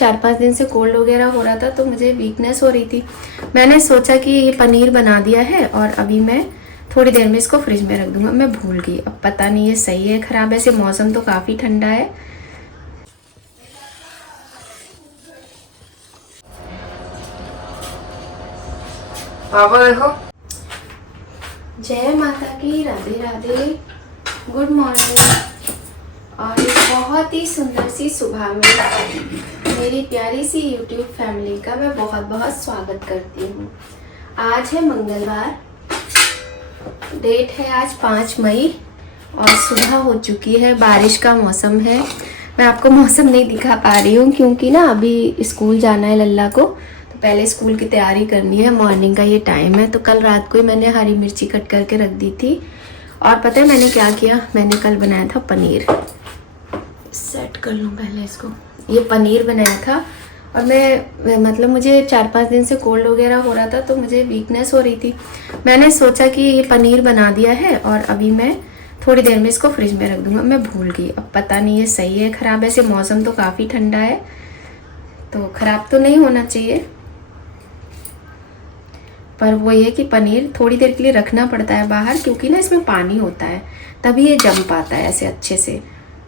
4-5 दिन से कोल्ड वगैरह हो रहा था तो मुझे वीकनेस हो रही थी। मैंने सोचा कि ये पनीर बना दिया है और अभी मैं थोड़ी देर में इसको फ्रिज में रख दूंगा। मैं भूल गई, अब पता नहीं ये सही है ख़राब है। ऐसे मौसम तो काफ़ी ठंडा है। पापा देखो। जय माता की, राधे राधे, गुड मॉर्निंग। और एक बहुत ही सुंदर सी सुबह में मेरी प्यारी सी YouTube फैमिली का मैं बहुत बहुत स्वागत करती हूँ। आज है मंगलवार, डेट है आज 5 मई और सुबह हो चुकी है। बारिश का मौसम है। मैं आपको मौसम नहीं दिखा पा रही हूँ क्योंकि ना अभी स्कूल जाना है लल्ला को, तो पहले स्कूल की तैयारी करनी है। मॉर्निंग का ये टाइम है। तो कल रात को ही मैंने हरी मिर्ची कट करके रख दी थी। और पता है मैंने क्या किया, मैंने कल बनाया था पनीर। सेट कर लूँ पहले इसको। ये पनीर बनाया था और मैं मतलब मुझे 4-5 दिन से कोल्ड वगैरह हो रहा था तो मुझे वीकनेस हो रही थी। मैंने सोचा कि ये पनीर बना दिया है और अभी मैं थोड़ी देर में इसको फ्रिज में रख दूंगा। मैं भूल गई, अब पता नहीं ये सही है ख़राब है। ऐसे मौसम तो काफ़ी ठंडा है तो ख़राब तो नहीं होना चाहिए, पर वो ये कि पनीर थोड़ी देर के लिए रखना पड़ता है बाहर क्योंकि ना इसमें पानी होता है, तभी ये जम पाता है ऐसे अच्छे से।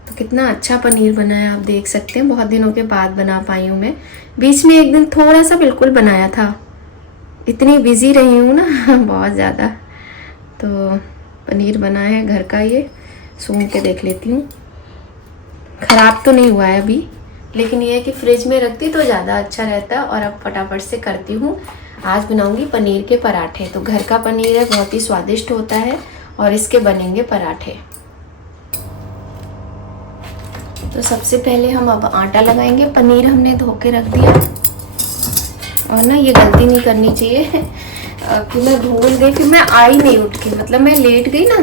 तो कितना अच्छा पनीर बना है, आप देख सकते हैं। बहुत दिनों के बाद बना पाई हूँ मैं। बीच में एक दिन थोड़ा सा बिल्कुल बनाया था, इतनी बिजी रही हूँ ना बहुत ज़्यादा। तो पनीर बना है घर का। ये सूंघ के देख लेती हूँ, ख़राब तो नहीं हुआ है अभी, लेकिन ये है कि फ्रिज में रखती तो ज़्यादा अच्छा रहता है। और अब फटाफट से करती हूँ। आज बनाऊँगी पनीर के पराठे। तो घर का पनीर है, बहुत ही स्वादिष्ट होता है और इसके बनेंगे पराठे। तो सबसे पहले हम अब आटा लगाएंगे। पनीर हमने धो के रख दिया। और ना ये गलती नहीं करनी चाहिए कि मैं भूल गई, फिर मैं आई नहीं उठ के, मतलब मैं लेट गई ना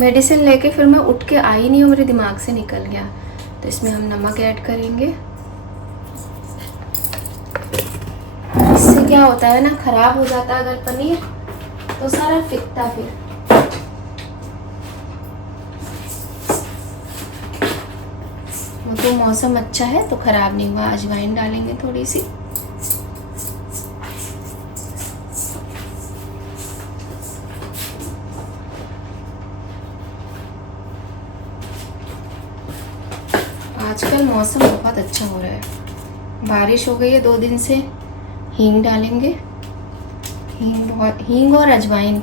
मेडिसिन लेके, फिर मैं उठ के आई नहीं और मेरे दिमाग से निकल गया। तो इसमें हम नमक ऐड करेंगे। इससे क्या होता है ना, ख़राब हो जाता है अगर पनीर तो सारा फिकता फिर। तो मौसम अच्छा है तो ख़राब नहीं हुआ। अजवाइन डालेंगे थोड़ी सी। आजकल मौसम बहुत अच्छा हो रहा है, बारिश हो गई है 2 दिन से। हींग डालेंगे। हींग और अजवाइन,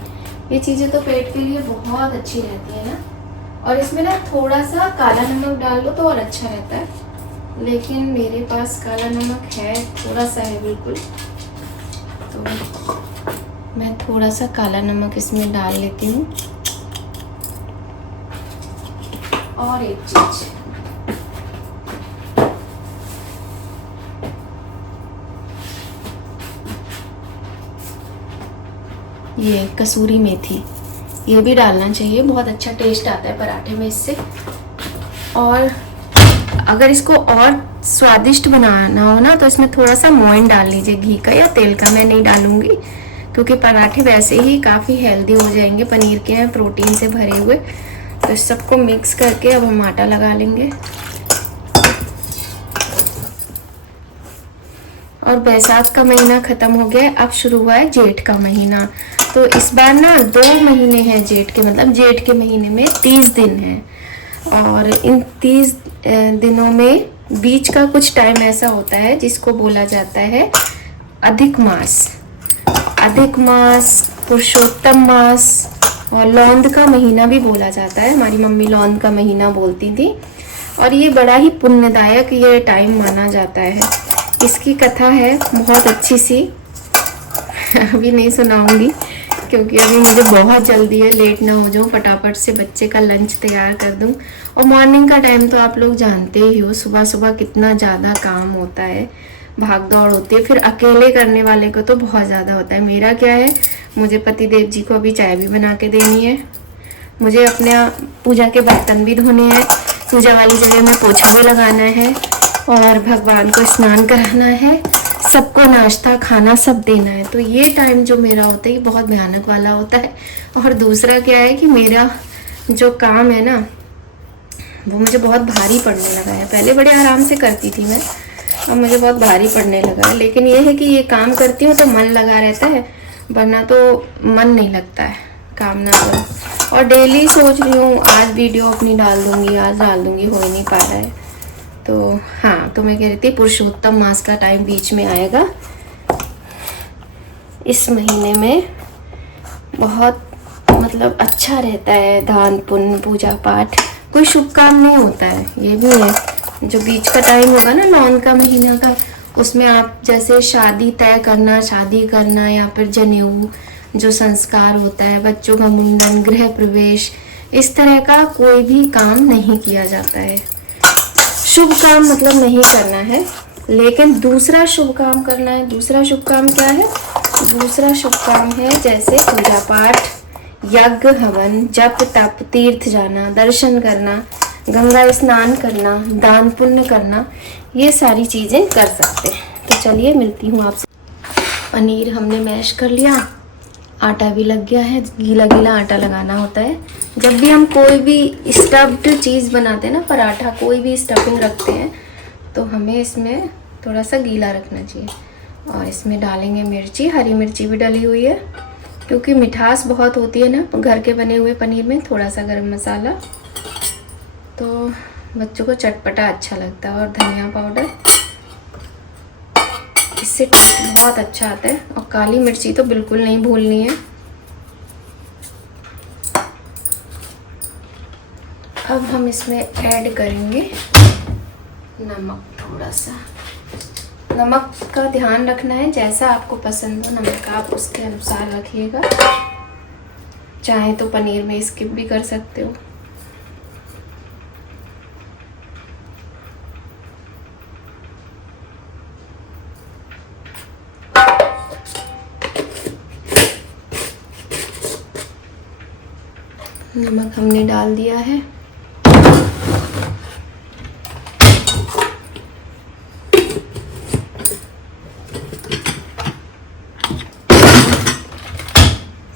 ये चीज़ें तो पेट के लिए बहुत अच्छी रहती है ना। और इसमें ना थोड़ा सा काला नमक डाल लो तो और अच्छा रहता है, लेकिन मेरे पास काला नमक है, थोड़ा सा है बिल्कुल, तो मैं थोड़ा सा काला नमक इसमें डाल लेती हूँ। और एक चीज़, ये कसूरी मेथी, ये भी डालना चाहिए। बहुत अच्छा टेस्ट आता है पराठे में इससे। और अगर इसको और स्वादिष्ट बनाना हो ना तो इसमें थोड़ा सा मोइन डाल लीजिए, घी का या तेल का। मैं नहीं डालूंगी क्योंकि पराठे वैसे ही काफ़ी हेल्दी हो जाएंगे, पनीर के हैं, प्रोटीन से भरे हुए। तो इस सबको मिक्स करके अब हम आटा लगा लेंगे। और बैसाख का महीना ख़त्म हो गया है, अब शुरू हुआ है जेठ का महीना। तो इस बार ना 2 महीने हैं जेठ के, मतलब जेठ के महीने में 30 दिन हैं। और इन 30 दिनों में बीच का कुछ टाइम ऐसा होता है जिसको बोला जाता है अधिक मास। अधिक मास, पुरुषोत्तम मास और लौंद का महीना भी बोला जाता है। हमारी मम्मी लौंद का महीना बोलती थी। और ये बड़ा ही पुण्यदायक ये टाइम माना जाता है। इसकी कथा है बहुत अच्छी सी, अभी नहीं सुनाऊंगी क्योंकि अभी मुझे बहुत जल्दी है, लेट ना हो जाऊँ, फटाफट से बच्चे का लंच तैयार कर दूँ। और मॉर्निंग का टाइम तो आप लोग जानते ही हो, सुबह सुबह कितना ज़्यादा काम होता है, भाग दौड़ होती है। फिर अकेले करने वाले को तो बहुत ज़्यादा होता है। मेरा क्या है, मुझे पति देव जी को अभी चाय भी बना के देनी है, मुझे अपने पूजा के बर्तन भी धोने हैं, पूजा वाली जगह में पोछा भी लगाना है और भगवान को स्नान कराना है, सबको नाश्ता खाना सब देना है। तो ये टाइम जो मेरा होता है ये बहुत भयानक वाला होता है। और दूसरा क्या है कि मेरा जो काम है ना वो मुझे बहुत भारी पड़ने लगा है। पहले बड़े आराम से करती थी मैं, अब मुझे बहुत भारी पड़ने लगा है, लेकिन ये है कि ये काम करती हूँ तो मन लगा रहता है, वरना तो मन नहीं लगता है काम ना करो। और डेली सोच रही हूँ आज वीडियो अपनी डाल दूँगी, आज डाल दूँगी, हो ही नहीं पा रहा है। तो हाँ, तो मैं कह रही थी पुरुषोत्तम मास का टाइम बीच में आएगा। इस महीने में बहुत मतलब अच्छा रहता है, दान पुण्य पूजा पाठ, कोई शुभ काम नहीं होता है। ये भी है जो बीच का टाइम होगा ना, नौन का महीना का, उसमें आप जैसे शादी तय करना, शादी करना, या फिर जनेऊ जो संस्कार होता है, बच्चों का मुंडन, गृह प्रवेश, इस तरह का कोई भी काम नहीं किया जाता है। शुभ काम मतलब नहीं करना है, लेकिन दूसरा शुभ काम करना है। दूसरा शुभ काम क्या है? दूसरा शुभ काम है जैसे पूजा पाठ, यज्ञ हवन, जप तप, तीर्थ जाना, दर्शन करना, गंगा स्नान करना, दान पुण्य करना, ये सारी चीज़ें कर सकते हैं। तो चलिए मिलती हूँ आपसे। पनीर हमने मैश कर लिया, आटा भी लग गया है, गीला गीला आटा लगाना होता है। जब भी हम कोई भी स्टफ्ड चीज़ बनाते हैं ना, पराठा, कोई भी स्टफिंग रखते हैं, तो हमें इसमें थोड़ा सा गीला रखना चाहिए। और इसमें डालेंगे मिर्ची, हरी मिर्ची भी डली हुई है, क्योंकि मिठास बहुत होती है ना घर के बने हुए पनीर में। थोड़ा सा गरम मसाला, तो बच्चों को चटपटा अच्छा लगता है, और धनिया पाउडर, इससे टेस्ट बहुत अच्छा आता है। और काली मिर्ची तो बिल्कुल नहीं भूलनी है। अब हम इसमें ऐड करेंगे नमक। थोड़ा सा नमक का ध्यान रखना है, जैसा आपको पसंद हो नमक आप उसके अनुसार रखिएगा। चाहे तो पनीर में स्किप भी कर सकते हो। नमक हमने डाल दिया है।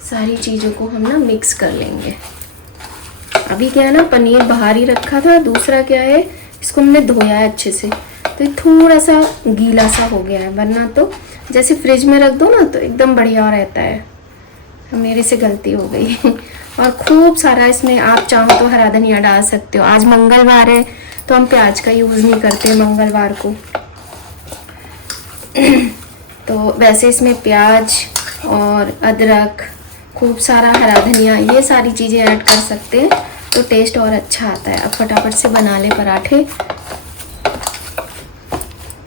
सारी चीज़ों को हम ना मिक्स कर लेंगे। अभी क्या है ना, पनीर बाहर ही रखा था। दूसरा क्या है, इसको हमने धोया है अच्छे से, तो ये थोड़ा सा गीला सा हो गया है, वरना तो जैसे फ्रिज में रख दो ना तो एकदम बढ़िया रहता है। मेरे से गलती हो गई। और खूब सारा इसमें आप चाहो तो हरा धनिया डाल सकते हो। आज मंगलवार है तो हम प्याज का यूज़ नहीं करते मंगलवार को। तो वैसे इसमें प्याज और अदरक, खूब सारा हरा धनिया, ये सारी चीज़ें ऐड कर सकते हैं, तो टेस्ट और अच्छा आता है। अब फटाफट से बना ले पराठे।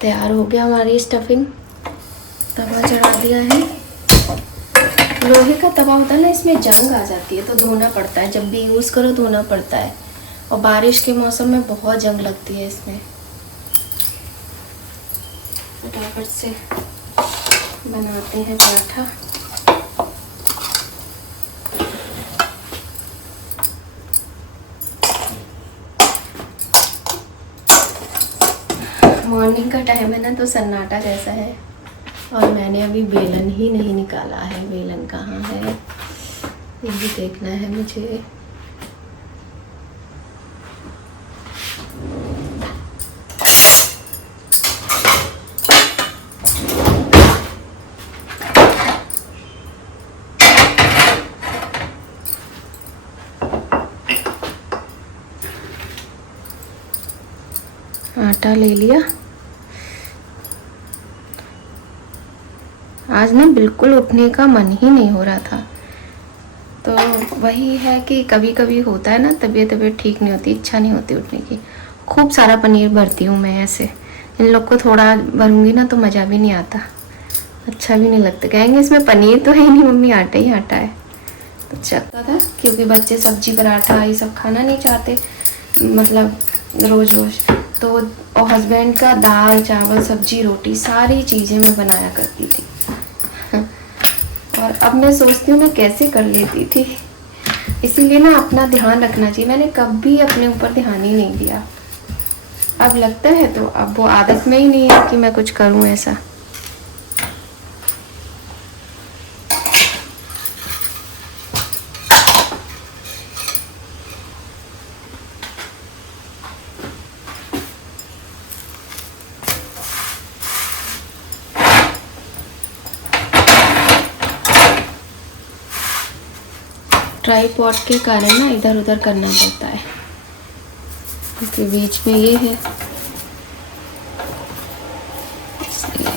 तैयार हो गया हमारी स्टफिंग। तवा चढ़ा दिया है। लोहे का तवा होता है ना, इसमें जंग आ जाती है, तो धोना पड़ता है। जब भी यूज़ करो धोना पड़ता है। और बारिश के मौसम में बहुत जंग लगती है इसमें। फटाफट से बनाते हैं पराठा। मॉर्निंग का टाइम है ना, तो सन्नाटा जैसा है। और मैंने अभी बेलन ही नहीं निकाला है। बेलन कहाँ है, ये भी देखना है मुझे। आटा ले लिया। आज ना बिल्कुल उठने का मन ही नहीं हो रहा था। तो वही है कि कभी कभी होता है ना, तबीयत ठीक नहीं होती, इच्छा नहीं होती उठने की। खूब सारा पनीर भरती हूँ मैं ऐसे। इन लोग को थोड़ा भरूंगी ना तो मज़ा भी नहीं आता, अच्छा भी नहीं लगता। कहेंगे इसमें पनीर तो है नहीं मम्मी, आटा ही आटा है। तो चलता था, क्योंकि बच्चे सब्जी पराठा ये सब खाना नहीं चाहते, मतलब रोज़ रोज़। तो और हस्बैंड का दाल चावल सब्जी रोटी सारी चीज़ें मैं बनाया करती थी। और अब मैं सोचती हूँ मैं कैसे कर लेती थी। इसीलिए ना अपना ध्यान रखना चाहिए। मैंने कभी अपने ऊपर ध्यान ही नहीं दिया। अब लगता है तो अब वो आदत में ही नहीं है कि मैं कुछ करूँ ऐसा। ट्राईपॉड के कारण ना इधर उधर करना पड़ता है, क्योंकि बीच में ये है इसलिए।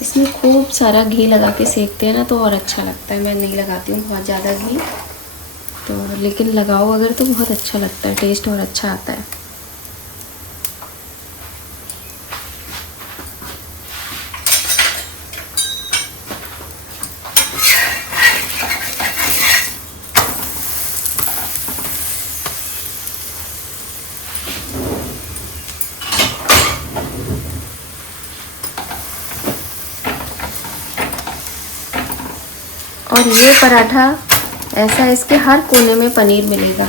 इसमें खूब सारा घी लगा के सेकते हैं ना तो और अच्छा लगता है। मैं नहीं लगाती हूँ बहुत ज़्यादा घी तो, लेकिन लगाओ अगर तो बहुत अच्छा लगता है, टेस्ट और अच्छा आता है। और ये पराठा ऐसा, इसके हर कोने में पनीर मिलेगा,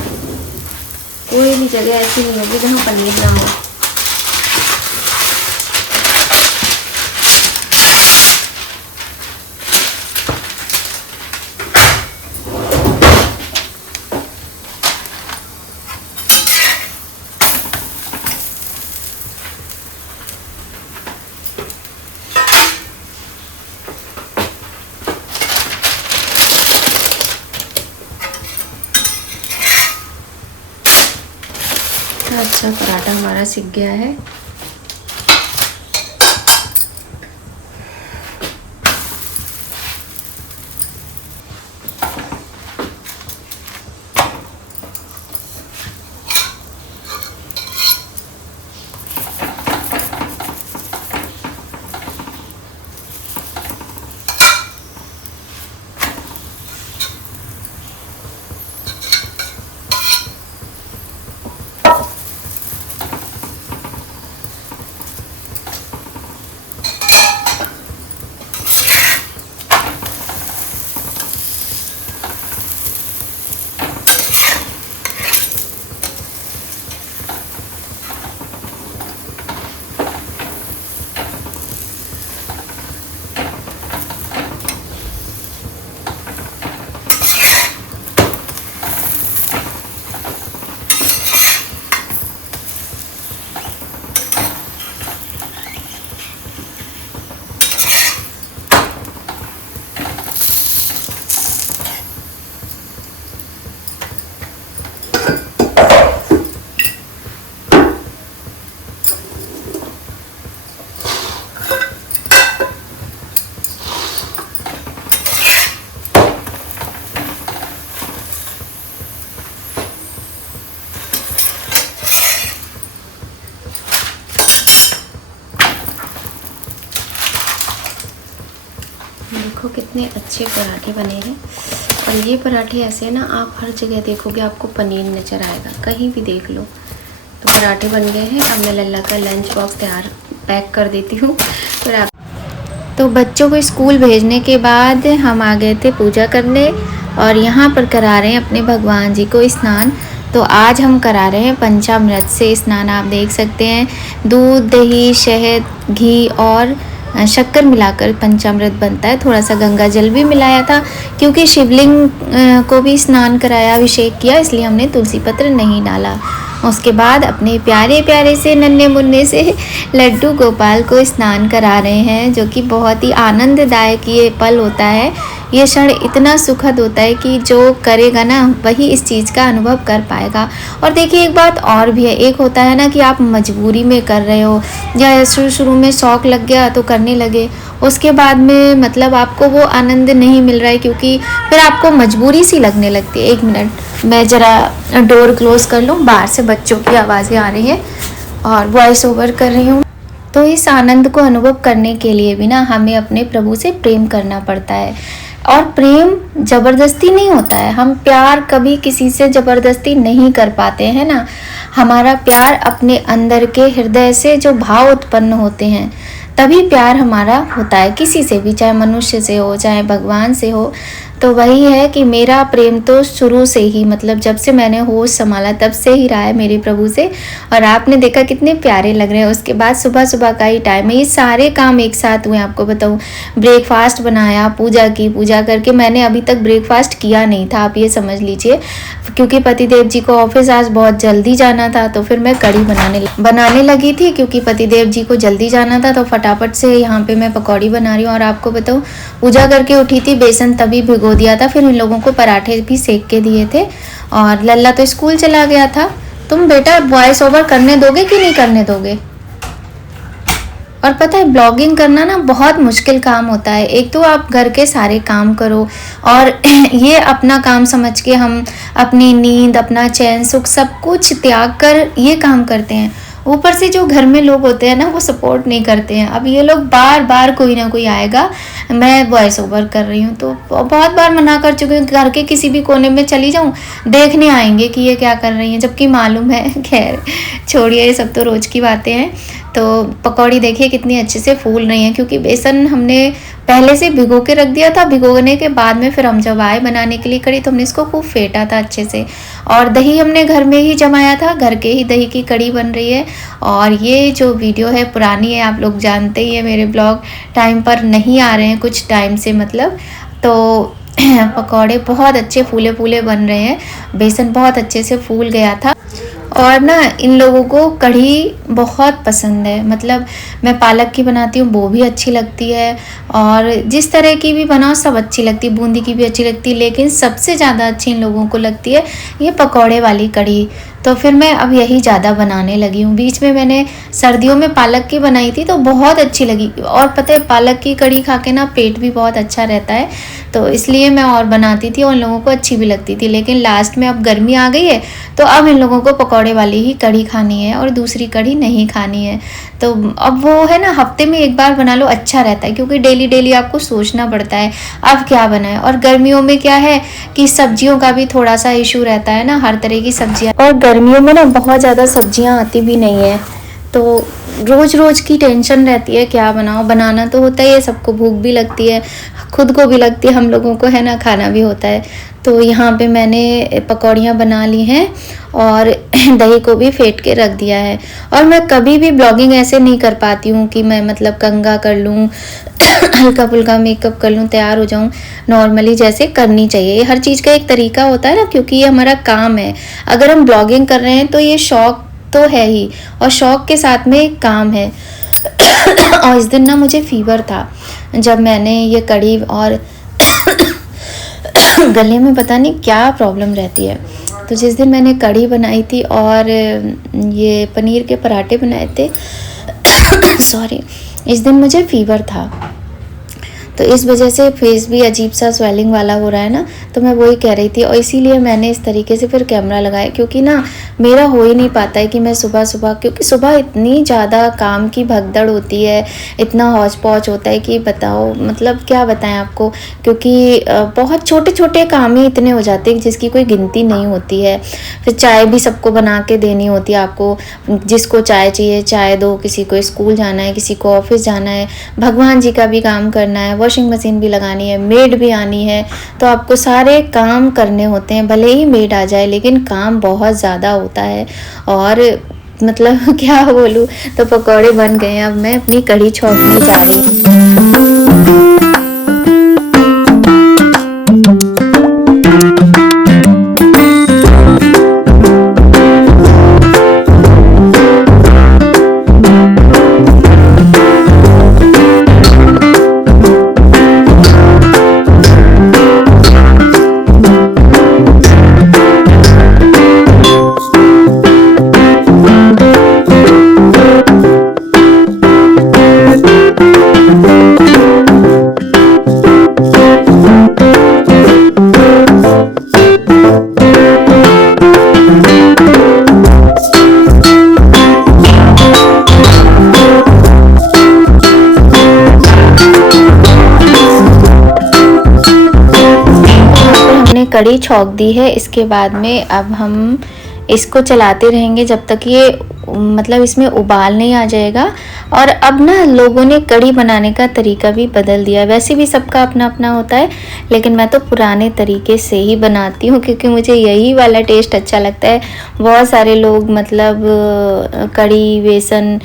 कोई भी जगह ऐसी नहीं होगी जहाँ पनीर ना हो। अच्छा पराठा हमारा सिक गया है। देखो कितने अच्छे पराठे बने हैं। और ये पराठे ऐसे ना आप हर जगह देखोगे आपको पनीर नज़र आएगा, कहीं भी देख लो। तो पराठे बन गए हैं। अब मैं लल्ला का लंच बॉक्स पैक कर देती हूँ। तो बच्चों को स्कूल भेजने के बाद हम आ गए थे पूजा करने और यहाँ पर करा रहे हैं अपने भगवान जी को स्नान। तो आज हम करा रहे हैं पंचामृत से स्नान। आप देख सकते हैं दूध, दही, शहद, घी और शक्कर मिलाकर पंचामृत बनता है। थोड़ा सा गंगा जल भी मिलाया था क्योंकि शिवलिंग को भी स्नान कराया, अभिषेक किया, इसलिए हमने तुलसी पत्र नहीं डाला। उसके बाद अपने प्यारे प्यारे से नन्हे मुन्ने से लड्डू गोपाल को स्नान करा रहे हैं, जो कि बहुत ही आनंददायक ये पल होता है। ये क्षण इतना सुखद होता है कि जो करेगा ना वही इस चीज़ का अनुभव कर पाएगा। और देखिए एक बात और भी है, एक होता है ना कि आप मजबूरी में कर रहे हो या शुरू में शौक़ लग गया तो करने लगे, उसके बाद में मतलब आपको वो आनंद नहीं मिल रहा है क्योंकि फिर आपको मजबूरी सी लगने लगती है। 1 मिनट मैं ज़रा डोर क्लोज़ कर लूँ, बाहर से बच्चों की आवाज़ें आ रही हैं और वॉइस ओवर कर रही हूँ। तो इस आनंद को अनुभव करने के लिए भी ना हमें अपने प्रभु से प्रेम करना पड़ता है। और प्रेम ज़बरदस्ती नहीं होता है, हम प्यार कभी किसी से ज़बरदस्ती नहीं कर पाते हैं ना। हमारा प्यार अपने अंदर के हृदय से जो भाव उत्पन्न होते हैं तभी प्यार हमारा होता है, किसी से भी, चाहे मनुष्य से हो चाहे भगवान से हो। तो वही है कि मेरा प्रेम तो शुरू से ही, मतलब जब से मैंने होश संभाला तब से ही रहा है मेरे प्रभु से। और आपने देखा कितने प्यारे लग रहे हैं। उसके बाद सुबह सुबह का ही टाइम है, ये सारे काम एक साथ हुए। आपको बताऊँ, ब्रेकफास्ट बनाया, पूजा की, पूजा करके मैंने अभी तक ब्रेकफास्ट किया नहीं था, आप ये समझ लीजिए, क्योंकि पतिदेव जी को ऑफिस आज बहुत जल्दी जाना था। तो फिर मैं कढ़ी बनाने लगी थी, क्योंकि पतिदेव जी को जल्दी जाना था। तो फटाफट से यहाँ पे मैं पकौड़ी बना रही हूँ। और आपको बताऊँ, पूजा करके उठी थी, बेसन तभी भिगो दिया था, फिर इन लोगों को पराठे भी सेक के दिए थे। और लल्ला तो स्कूल चला गया था। तुम बेटा वॉइस ओवर करने दोगे कि नहीं करने दोगे? और पता है, ब्लॉगिंग करना ना बहुत मुश्किल काम होता है। एक तो आप घर के सारे काम करो, और ये अपना काम समझ के हम अपनी नींद, अपना चैन सुख सब कुछ त्याग कर ये काम करते हैं। ऊपर से जो घर में लोग होते हैं ना, वो सपोर्ट नहीं करते हैं। अब ये लोग बार बार कोई ना कोई आएगा, मैं वॉइस ओवर कर रही हूँ तो बहुत बार मना कर चुकी हूँ, घर के किसी भी कोने में चली जाऊँ देखने आएंगे कि ये क्या कर रही हैं, जबकि मालूम है। खैर छोड़िए, ये सब तो रोज़ की बातें हैं। तो पकौड़ी देखिए कितनी अच्छे से फूल रही हैं, क्योंकि बेसन हमने पहले से भिगो के रख दिया था। भिगोने के बाद में फिर हम जब आए बनाने के लिए कढ़ी, तो हमने इसको खूब फेंटा था अच्छे से। और दही हमने घर में ही जमाया था, घर के ही दही की कढ़ी बन रही है। और ये जो वीडियो है पुरानी है, आप लोग जानते ही है, मेरे ब्लॉग टाइम पर नहीं आ रहे हैं कुछ टाइम से, मतलब तो पकौड़े बहुत अच्छे फूले फूले बन रहे हैं, बेसन बहुत अच्छे से फूल गया था। और ना इन लोगों को कढ़ी बहुत पसंद है, मतलब मैं पालक की बनाती हूँ वो भी अच्छी लगती है, और जिस तरह की भी बनाओ सब अच्छी लगती है, बूंदी की भी अच्छी लगती है, लेकिन सबसे ज़्यादा अच्छी इन लोगों को लगती है ये पकौड़े वाली कढ़ी। तो फिर मैं अब यही ज़्यादा बनाने लगी हूँ। बीच में मैंने सर्दियों में पालक की बनाई थी तो बहुत अच्छी लगी, और पता है पालक की कढ़ी खा के ना पेट भी बहुत अच्छा रहता है, तो इसलिए मैं और बनाती थी और इन लोगों को अच्छी भी लगती थी। लेकिन लास्ट में अब गर्मी आ गई है, तो अब इन लोगों को पकौड़े वाली ही कढ़ी खानी है और दूसरी कढ़ी नहीं खानी है। तो अब वो है ना, हफ्ते में एक बार बना लो अच्छा रहता है, क्योंकि डेली डेली आपको सोचना पड़ता है अब क्या बनाए। और गर्मियों में क्या है कि सब्जियों का भी थोड़ा सा इशू रहता है ना, हर तरह की सब्जियां, और गर्मियों में ना बहुत ज़्यादा सब्जियां आती भी नहीं है, तो रोज़ रोज़ की टेंशन रहती है क्या बनाओ। बनाना तो होता ही है, सबको भूख भी लगती है, खुद को भी लगती है, हम लोगों को है ना, खाना भी होता है। तो यहाँ पे मैंने पकौड़ियाँ बना ली हैं और दही को भी फेंट के रख दिया है। और मैं कभी भी ब्लॉगिंग ऐसे नहीं कर पाती हूँ कि मैं मतलब कंघा कर लूँ हल्का फुल्का मेकअप कर लूँ, तैयार हो जाऊँ, नॉर्मली जैसे करनी चाहिए। ये हर चीज़ का एक तरीका होता है ना, क्योंकि ये हमारा काम है। अगर हम ब्लॉगिंग कर रहे हैं तो ये शौक तो है ही, और शौक के साथ में एक काम है। और इस दिन ना मुझे फीवर था जब मैंने ये कढ़ी, और गले में पता नहीं क्या प्रॉब्लम रहती है। तो जिस दिन मैंने कढ़ी बनाई थी और ये पनीर के पराठे बनाए थे सॉरी, इस दिन मुझे फीवर था, तो इस वजह से फेस भी अजीब सा स्वेलिंग वाला हो रहा है ना। तो मैं वही कह रही थी, और इसीलिए मैंने इस तरीके से फिर कैमरा लगाया, क्योंकि ना मेरा हो ही नहीं पाता है कि मैं सुबह सुबह, क्योंकि सुबह इतनी ज़्यादा काम की भगदड़ होती है, इतना हौच पौच होता है कि बताओ, मतलब क्या बताएं आपको, क्योंकि बहुत छोटे छोटे काम ही इतने हो जाते हैं जिसकी कोई गिनती नहीं होती है। फिर चाय भी सबको बना के देनी होती है आपको, जिसको चाय चाहिए चाय दो, किसी को स्कूल जाना है, किसी को ऑफिस जाना है, भगवान जी का भी काम करना है, वॉशिंग मशीन भी लगानी है, मेड भी आनी है, तो आपको सारे काम करने होते हैं। भले ही मेड आ जाए, लेकिन काम बहुत ज़्यादा होता है। और मतलब क्या बोलूँ, तो पकौड़े बन गए हैं, अब मैं अपनी कढ़ी छौंकने जा रही हूँ। कढ़ी छौंक दी है, इसके बाद में अब हम इसको चलाते रहेंगे जब तक ये मतलब इसमें उबाल नहीं आ जाएगा। और अब ना लोगों ने कढ़ी बनाने का तरीका भी बदल दिया है। वैसे भी सबका अपना अपना होता है, लेकिन मैं तो पुराने तरीके से ही बनाती हूँ क्योंकि मुझे यही वाला टेस्ट अच्छा लगता है। बहुत सारे लोग मतलब कढ़ी बेसन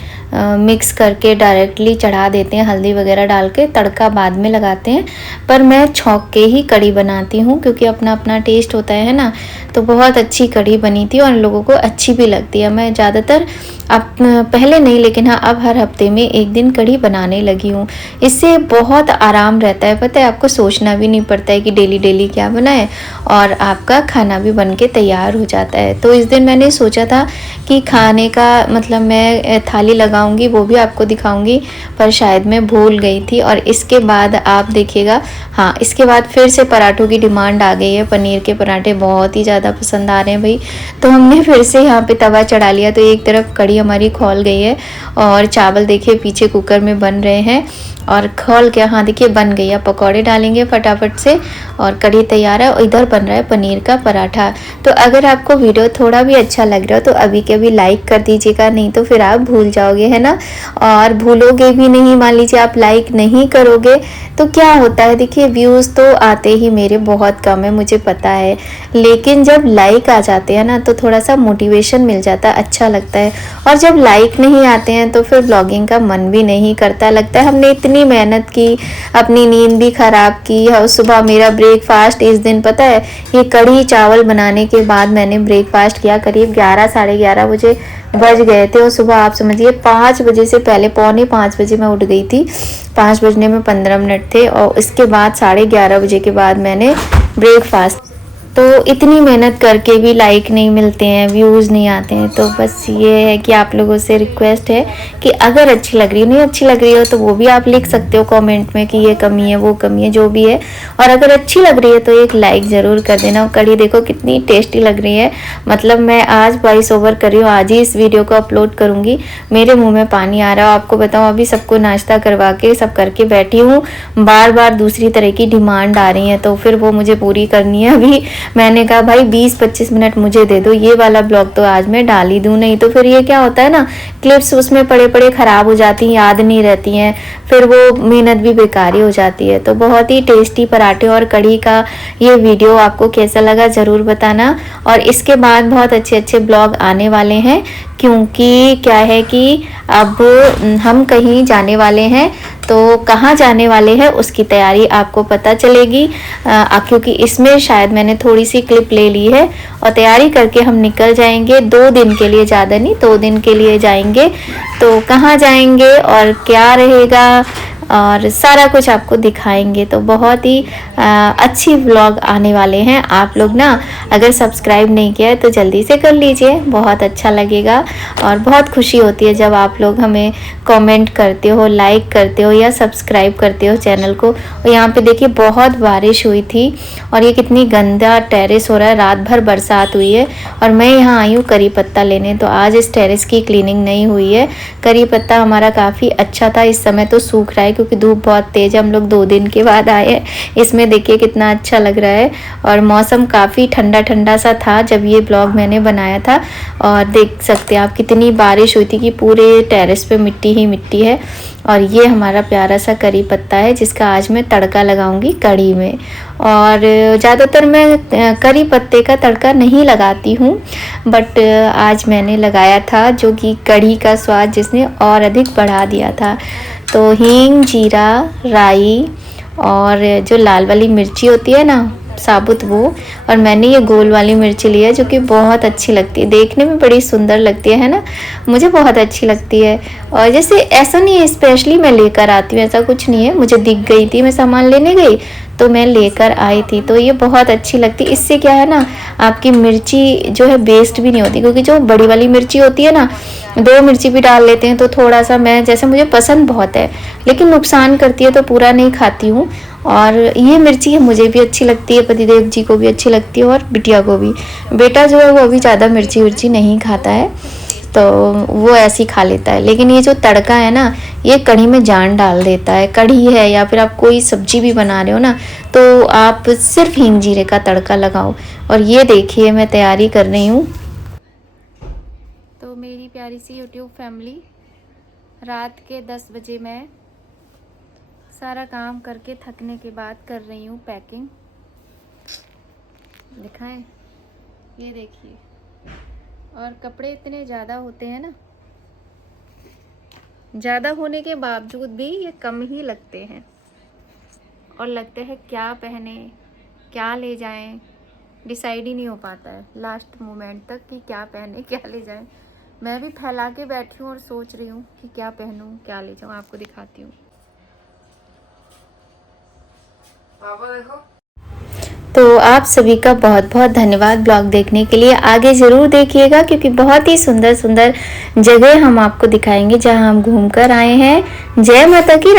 मिक्स करके डायरेक्टली चढ़ा देते हैं, हल्दी वगैरह डाल के, तड़का बाद में लगाते हैं। पर मैं छौंक के ही कढ़ी बनाती हूँ क्योंकि अपना अपना टेस्ट होता है ना। तो बहुत अच्छी कढ़ी बनी थी और लोगों को अच्छी भी लगती है। मैं ज़्यादातर अब पहले नहीं, लेकिन हाँ अब हर हफ्ते में एक दिन कढ़ी बनाने लगी हूँ। इससे बहुत आराम रहता है, पता है, आपको सोचना भी नहीं पड़ता है कि डेली डेली क्या बनाए, और आपका खाना भी बन के तैयार हो जाता है। तो इस दिन मैंने सोचा था कि खाने का मतलब मैं थाली लगाऊंगी, वो भी आपको दिखाऊंगी, पर शायद मैं भूल गई थी। और इसके बाद आप देखिएगा, हाँ इसके बाद फिर से पराठों की डिमांड आ गई है। पनीर के पराठे बहुत ही ज़्यादा पसंद आ रहे हैं भाई। तो हमने फिर से यहाँ पे तवा चढ़ा लिया। तो एक तरफ कढ़ी हमारी खौल गई है और चावल देखिए पीछे कुकर में बन रहे हैं, और खौल के, हाँ देखिए बन गई है। पकौड़े डालेंगे फटाफट से और कढ़ी तैयार है। और इधर बन रहा है पनीर का पराठा। तो अगर आपको वीडियो थोड़ा भी अच्छा लग रहा हो तो अभी के अभी लाइक कर दीजिएगा, नहीं तो फिर आप भूल जाओगे, है ना। और भूलोगे भी नहीं, मान लीजिए आप लाइक नहीं करोगे तो क्या होता है, देखिए व्यूज़ तो आते ही मेरे बहुत कम है, मुझे पता है, लेकिन जब लाइक आ जाते हैं ना तो थोड़ा सा मोटिवेशन मिल जाता है, अच्छा लगता है। और जब लाइक नहीं आते हैं तो फिर ब्लॉगिंग का मन भी नहीं करता, लगता है हमने इतनी मेहनत की, अपनी नींद भी ख़राब की। और सुबह मेरा ब्रेकफास्ट इस दिन पता है, ये कढ़ी चावल बनाने के बाद मैंने ब्रेकफास्ट किया, करीब 11 साढ़े 11 बजे बज गए थे। और सुबह आप समझिए 5 बजे से पहले, पौने 5 बजे मैं उठ गई थी, 5 बजने में 15 मिनट थे। और इसके बाद 11:30 बजे के बाद मैंने ब्रेकफास्ट। तो इतनी मेहनत करके भी लाइक नहीं मिलते हैं, व्यूज़ नहीं आते हैं। तो बस ये है कि आप लोगों से रिक्वेस्ट है कि अगर अच्छी लग रही हो, नहीं अच्छी लग रही हो तो वो भी आप लिख सकते हो कमेंट में कि ये कमी है वो कमी है, जो भी है। और अगर अच्छी लग रही है तो एक लाइक ज़रूर कर देना। और कढ़ी देखो कितनी टेस्टी लग रही है, मतलब मैं आज वॉइस ओवर कर रही हूँ, आज ही इस वीडियो को अपलोड करूँगी, मेरे मुँह में पानी आ रहा है। आपको बताऊँ, अभी सबको नाश्ता करवा के सब करके बैठी हूँ, बार बार दूसरी तरह की डिमांड आ रही है तो फिर वो मुझे पूरी करनी है। अभी मैंने कहा भाई 20-25 मिनट मुझे दे दो, ये वाला ब्लॉग तो आज मैं डाल ही दूँ, नहीं तो फिर ये क्या होता है ना, क्लिप्स उसमें पड़े पड़े ख़राब हो जाती हैं, याद नहीं रहती हैं, फिर वो मेहनत भी बेकारी हो जाती है। तो बहुत ही टेस्टी पराठे और कढ़ी का ये वीडियो आपको कैसा लगा ज़रूर बताना। और इसके बाद बहुत अच्छे अच्छे ब्लॉग आने वाले हैं, क्योंकि क्या है कि अब हम कहीं जाने वाले हैं, तो कहाँ जाने वाले हैं उसकी तैयारी आपको पता चलेगी, क्योंकि इसमें शायद मैंने थोड़ी सी क्लिप ले ली है। और तैयारी करके हम निकल जाएंगे 2 दिन के लिए, ज़्यादा नहीं 2 दिन के लिए जाएंगे। तो कहाँ जाएंगे और क्या रहेगा और सारा कुछ आपको दिखाएंगे। तो बहुत ही अच्छी व्लॉग आने वाले हैं। आप लोग ना अगर सब्सक्राइब नहीं किया है तो जल्दी से कर लीजिए, बहुत अच्छा लगेगा। और बहुत खुशी होती है जब आप लोग हमें कमेंट करते हो, लाइक करते हो या सब्सक्राइब करते हो चैनल को। और यहाँ पे देखिए बहुत बारिश हुई थी और ये कितनी गंदा टेरेस हो रहा है, रात भर बरसात हुई है। और मैं यहाँ आई हूँ करी पत्ता लेने, तो आज इस टेरेस की क्लीनिंग नहीं हुई है। करी पत्ता हमारा काफ़ी अच्छा था, इस समय तो सूख रहा है क्योंकि धूप बहुत तेज है, हम लोग 2 दिन के बाद आए हैं। इसमें देखिए कितना अच्छा लग रहा है और मौसम काफ़ी ठंडा ठंडा सा था जब ये ब्लॉग मैंने बनाया था। और देख सकते हैं आप कितनी बारिश हुई थी कि पूरे टेरेस पे मिट्टी ही मिट्टी है। और ये हमारा प्यारा सा करी पत्ता है जिसका आज मैं तड़का लगाऊंगी कढ़ी में। और ज़्यादातर मैं करी पत्ते का तड़का नहीं लगाती हूँ, बट आज मैंने लगाया था, जो कि कढ़ी का स्वाद जिसने और अधिक बढ़ा दिया था। तो हींग, जीरा, राई और जो लाल वाली मिर्ची होती है ना साबुत, वो, और मैंने ये गोल वाली मिर्ची ली है जो कि बहुत अच्छी लगती है, देखने में बड़ी सुंदर लगती है ना, मुझे बहुत अच्छी लगती है। और जैसे ऐसा नहीं है स्पेशली मैं लेकर आती हूँ, ऐसा कुछ नहीं है, मुझे दिख गई थी, मैं सामान लेने गई तो मैं लेकर आई थी। तो ये बहुत अच्छी लगती है, इससे क्या है ना आपकी मिर्ची जो है वेस्ट भी नहीं होती, क्योंकि जो बड़ी वाली मिर्ची होती है ना 2 मिर्ची भी डाल लेते हैं तो थोड़ा सा, मैं जैसे मुझे पसंद बहुत है लेकिन नुकसान करती है तो पूरा नहीं खाती हूँ। और ये मिर्ची है मुझे भी अच्छी लगती है, पतिदेव जी को भी अच्छी लगती है और बिटिया को भी। बेटा जो है वो अभी ज़्यादा मिर्ची विर्ची नहीं खाता है तो वो ऐसे ही खा लेता है, लेकिन ये जो तड़का है ना ये कढ़ी में जान डाल देता है। कढ़ी है या फिर आप कोई सब्जी भी बना रहे हो ना तो आप सिर्फ हींग जीरे का तड़का लगाओ। और ये देखिए मैं तैयारी कर रही हूँ। तो मेरी प्यारी प्यारी सी यूट्यूब फैमिली, रात के 10 बजे मैं सारा काम करके थकने के बाद कर रही हूँ पैकिंग। दिखाएं, ये देखिए। और कपड़े इतने ज़्यादा होते हैं ना, ज़्यादा होने के बावजूद भी ये कम ही लगते हैं और लगते हैं क्या पहने क्या ले जाएं, डिसाइड ही नहीं हो पाता है लास्ट मोमेंट तक कि क्या पहने क्या ले जाएं। मैं भी फैला के बैठी हूँ और सोच रही हूँ कि क्या पहनूं क्या ले जाऊँ। आपको दिखाती हूँ। पापा देखो। तो आप सभी का बहुत बहुत धन्यवाद ब्लॉग देखने के लिए। आगे ज़रूर देखिएगा क्योंकि बहुत ही सुंदर सुंदर जगह हम आपको दिखाएंगे जहां हम घूम कर आए हैं। जय माता की।